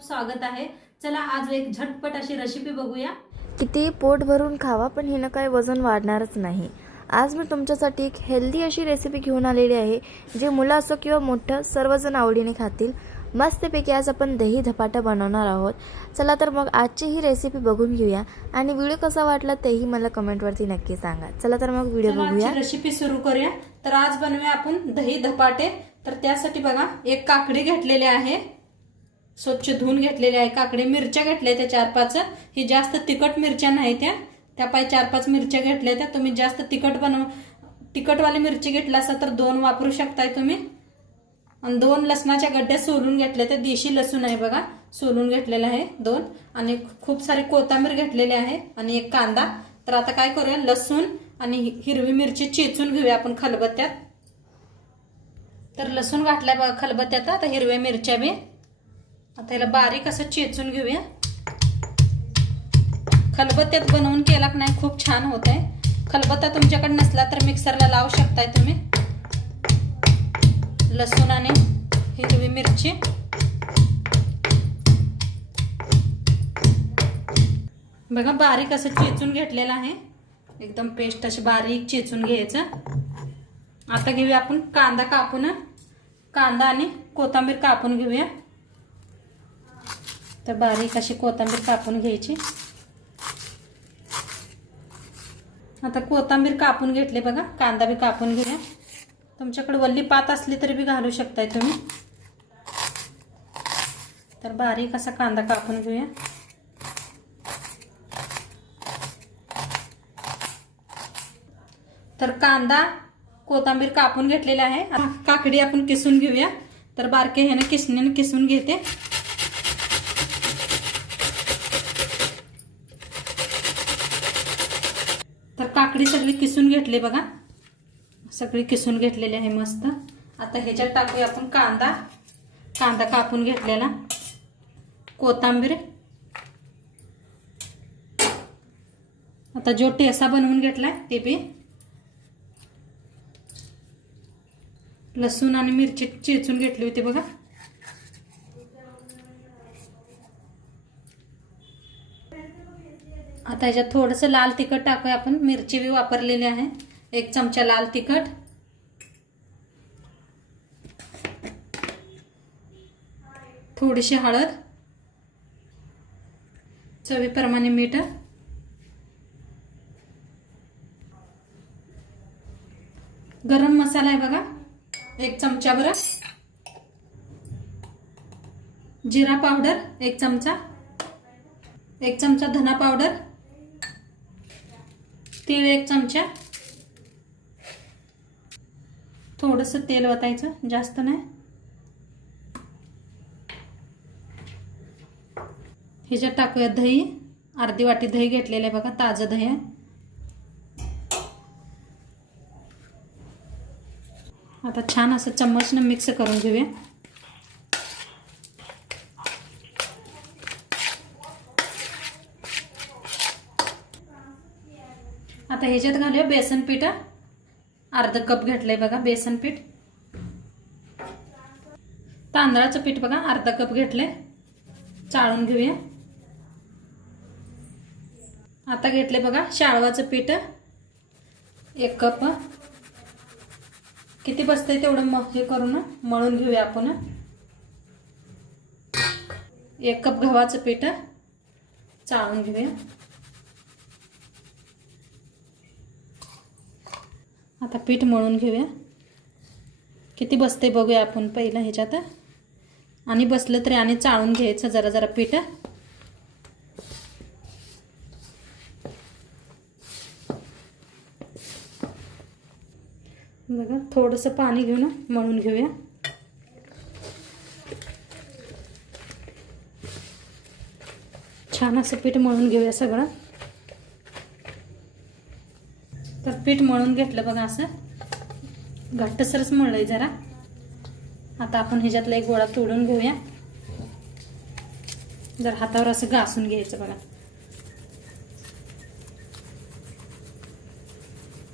खूप स्वागत आहे. चला आज एक झटपट अशी रेसिपी बघूया. किती पोट भरून खावा पण हिनं काय वजन वाढणारच नाही. आज मी तुमच्यासाठी एक हेल्दी अशी रेसिपी घेऊन आलेली आहे जे मुलं असो किंवा मोठं सर्वजण आवडीने खातील. मस्तपैकी आज आपण दही धपाटा बनवणार आहोत. चला तर मग आजची ही रेसिपी बघून घेऊया. आणि व्हिडिओ कसा वाटला तेही मला कमेंटवरती नक्की सांगा. चला तर मग व्हिडिओ बघूया. रेसिपी सुरू करूया. तर आज बनवूया आपण दही धपाटे. तर त्यासाठी बघा एक काकडी घेतलेली आहे. स्वच्छ धुवून घेतलेले आहे काकडी मिरच्या घेतल्या त्या चार पाच. ही जास्त तिखट मिरच्या नाही त्या. त्या पाय चार पाच मिरच्या घेतल्या त्या. तुम्ही जास्त तिखट बनव तिखटवाली मिरची घेतला असा तर दोन वापरू शकताय तुम्ही. आणि दोन लसणाच्या गड्ड्या सोलून घेतल्या त्या. देशी लसूण आहे बघा. सोलून घेतलेलं आहे दोन. आणि खूप सारे कोथंबीर घेतलेली आहे. आणि एक कांदा. तर आता काय करूया? लसूण आणि हिरवी मिरची चेचून घेऊया आपण खलबत्त्यात. तर लसूण घातल्या बघा खलबत्त्यात. आता हिरव्या मिरच्या बी. आता याला बारीक असं चेचून घेऊया. खलबत्त्यात बनवून केला की नाही खूप छान होत आहे खलबत्ता तुमच्याकडे नसला तर मिक्सरला लावू शकताय तुम्ही. लसूण आणि हिरवी मिरची. बघा बारीक असं चेचून घेतलेलं आहे. एकदम पेस्ट अशी बारीक चेचून घ्यायचं. आता घेऊया आपण कांदा कापून. कांदा आणि कोथिंबीर कापून घेऊया. तर बारीक अशी कोथिंबीर कापून आता कोथिंबीर कापून घेतले बघा, कांदा बी कापून घेऊया. तुमच्याकडे वल्ली पात असली तरी बी घालू शकताय तुम्ही. तर बारीक असा कांदा कापून घेऊया. तर कांदा, कोथिंबीर कापून घेतलेला आहे. काकडी आपण किसून घेऊया. तर बारके ह्याने किसणीने किसून घेते. किसून घेतले बघा. सगळी किसून घेतलेली आहे मस्त. आता ह्याच्यात टाकूया आपण कांदा. कांदा कापून घेतलेला. कोथांबीर. आता जो टेसा बनवून घेतलाय ते बी. लसूण आणि मिरची चेचून घेतली होती बघा. आता ह्याच्यात थोडंसं लाल तिखट टाकूया आपण. मिरची बी वापरलेली आहे. एक चमचा लाल तिखट. थोडीशी हळद. चवीप्रमाणे मीठ. गरम मसाला आहे बघा. एक चमचा बरं. जिरा पावडर एक चमचा. एक चमचा धना पावडर. तीळ एक चमचा. थोडंसं तेल वतायचं जास्त नाही. ह्याच्यात टाकूया दही. अर्धी वाटी दही घेतलेलं आहे बघा ताजं दही आहे. आता छान असं चम्मचनं मिक्स करून घेऊया. आता ह्याच्यात घालूया बेसन पीठ अर्ध कप घेतलंय बघा बेसन पीठ. तांदळाचं पीठ बघा अर्धा कप घेतलंय. चाळून घेऊया. आता घेतले बघा शाळवाचं पीठ एक कप. किती बसतंय तेवढं म हे करून मळून घेऊया आपण एक कप गव्हाचं पीठ चाळून घेऊया. आता पीठ मळून घेऊया. किती बसते बघूया आपण पहिलं ह्याच्यात. आणि बसलं तरी आणि चाळून घ्यायचं जरा जरा पीठ. बघा थोडंसं पाणी घेऊन मळून घेऊया. छान असं पीठ मळून घेऊया सगळं तर पीठ मळून घेतलं बघा असं. घट्टसरच मळलंय जरा. आता आपण ह्याच्यातला एक गोळा तोडून घेऊया. जर हातावर असं घासून घ्यायचं बघा.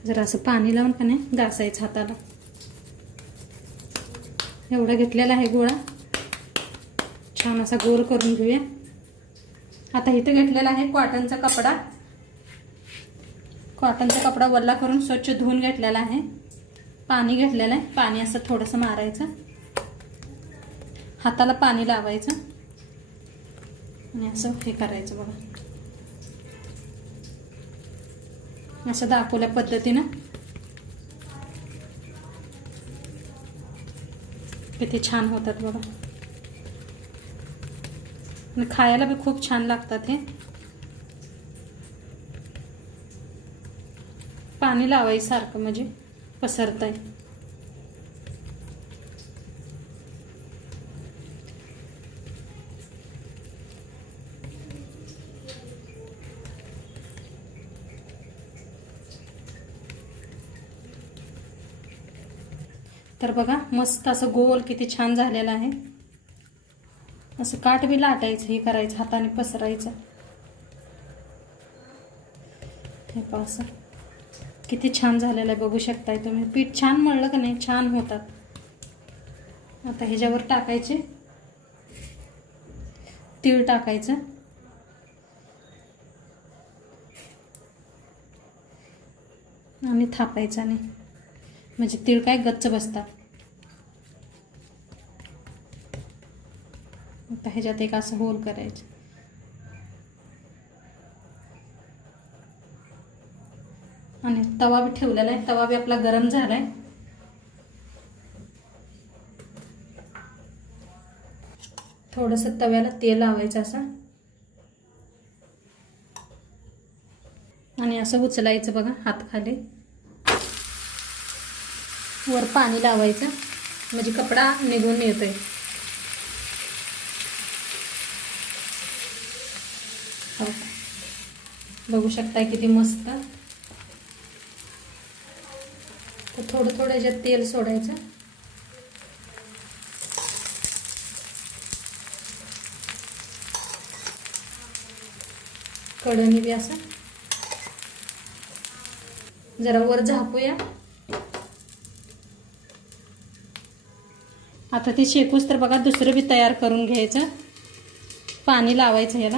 जर असं पाणी लावून का नाही घासायचं हाताला. एवढा घेतलेला आहे गोळा. छान असा गोल करून घेऊया. आता इथं घेतलेला आहे कॉटनचा कपडा. कॉटनचा कपडा वल्ला करून स्वच्छ धुवून घेतलेला आहे. पाणी घेतलेलं आहे. पाणी असं थोडंसं मारायचं. हाताला पाणी लावायचं. आणि असं हे करायचं बघा. असं दाखवल्या पद्धतीनं. किती छान होतात बघा. खायला बी खूप छान लागतात हे. पाणी लावायचं सारखं म्हणजे पसरत आहे तर बघा मस्त असं गोल किती छान झालेलं आहे. असं काठ बी लाटायचं हे करायचं हाताने पसरायचं. हे पहा किती छान झालेलं आहे बघू शकताय तुम्ही. पीठ छान मळलं का नाही? छान होतात. आता ह्याच्यावर टाकायचे. तीळ टाकायचं. आणि थापायचं आणि म्हणजे तीळ काय गच्च बसतात. आता ह्याच्यात एक असं होल करायचं. आणि तवा बी ठेवलेला आहे. तवा बी आपला गरम झाला आहे थोडस तव्याला तेल लावायचं असं. आणि असं उचलायचं बघा हात खाली. वर पाणी लावायचं. म्हणजे कपडा निघून येतोय. आहे बघू शकताय किती मस्त तर थोडं थोडं याच्यात तेल सोडायचं. कडणी बी असं. जरा वर झापूया आता ते शेकूस तर बघा दुसरं बी तयार करून घ्यायचं. पाणी लावायचं ह्याला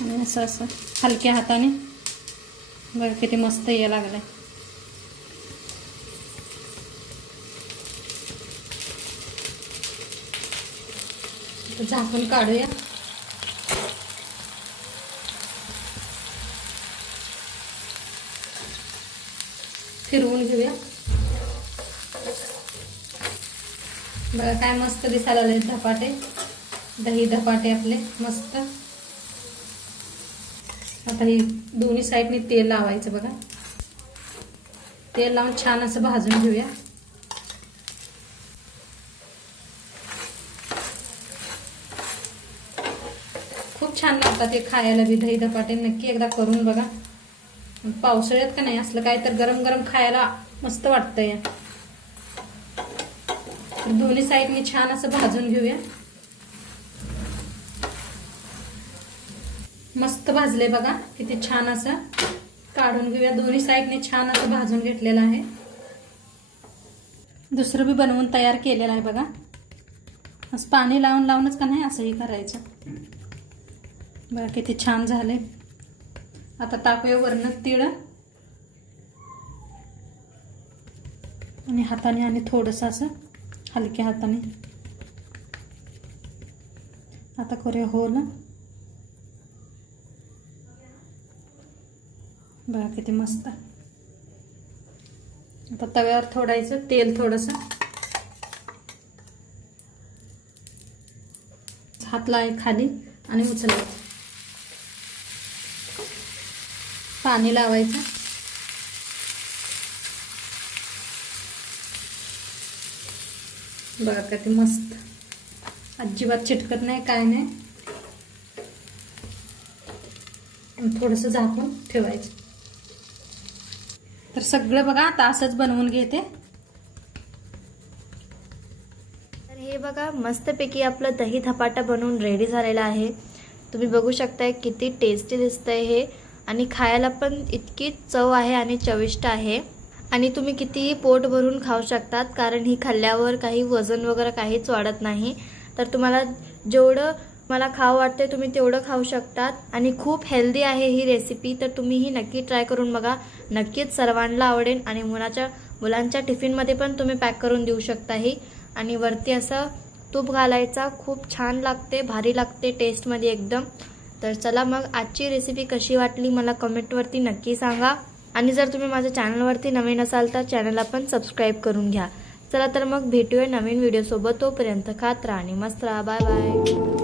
आणि असं असं हलक्या हाताने. बघा किती मस्त यायला लागलं आहे झाकण काढूया. फिरवून घेऊया. बघा काय मस्त दिसायला लागले धपाटे. दही धपाटे आपले मस्त. आता हे दोन्ही साईडने तेल लावायचं बघा. तेल लावून छान असं भाजून घेऊया. खूप छान लागतात हे खायला बी दही धपाटे नक्की एकदा करून बघा. पावसाळ्यात का नाही असलं काय तर गरम गरम खायला मस्त वाटतंय. दोन्ही साईडने छान असं भाजून घेऊया. मस्त भाजले बघा किती छान असं काढून घेऊया. दोन्ही साईडने छान असं भाजून घेतलेलं आहे. दुसरं बी बनवून तयार केलेलं आहे बघा. असं पाणी लावून लावूनच का नाही असंही करायचं. बघा किती छान झाले. आता टाकूया वरनं तिळ. आणि हाताने आणि थोडंसं असं हलक्या हाताने. आता करूया होल बघा किती मस्त. आता तव्यावर थोडायचं तेल थोडंसं. हात लावाय खाली आणि उचलायचं पाणी लावायचं. बघा ते मस्त. अजिबात चिटकत नाही काय नाही. थोडंसं झाकून ठेवायचं. तर सगळं बघा आता असंच बनवून घेते. तर हे बघा मस्तपैकी आपलं दही धपाटा बनवून रेडी झालेला आहे. तुम्ही बघू शकताय किती टेस्टी दिसतंय हे. आणि खायला पण इतकी चव आहे आणि चविष्ट आहे. आणि तुम्ही कितीही पोट भरून खाऊ शकतात कारण ही खाल्ल्यावर काही वजन वगैरे काहीच वाढत नाही. तर तुम्हाला जेवढं मला खावं वाटते तुम्ही तेवढं खाऊ शकतात. आणि खूप हेल्दी आहे ही रेसिपी तर तुम्ही ही नक्की ट्राय करून बघा. नक्कीच सर्वांना आवडेल आणि मुलाच्या मुलांच्या टिफिनमध्ये पण तुम्ही पॅक करून देऊ शकता ही. आणि वरती असं तूप घालायचा खूप छान लागते भारी लागते टेस्टमध्ये एकदम. तर चला मग आजची रेसिपी कशी वाटली मला कमेंटवरती नक्की सांगा. आणि जर तुम्ही माझ्या चॅनलवरती नवीन असाल तर चॅनलला पण सबस्क्राईब करून घ्या. चला तर मग भेटूया नवीन व्हिडिओसोबत तोपर्यंत खात राहा आणि मस्त राहा. Bye bye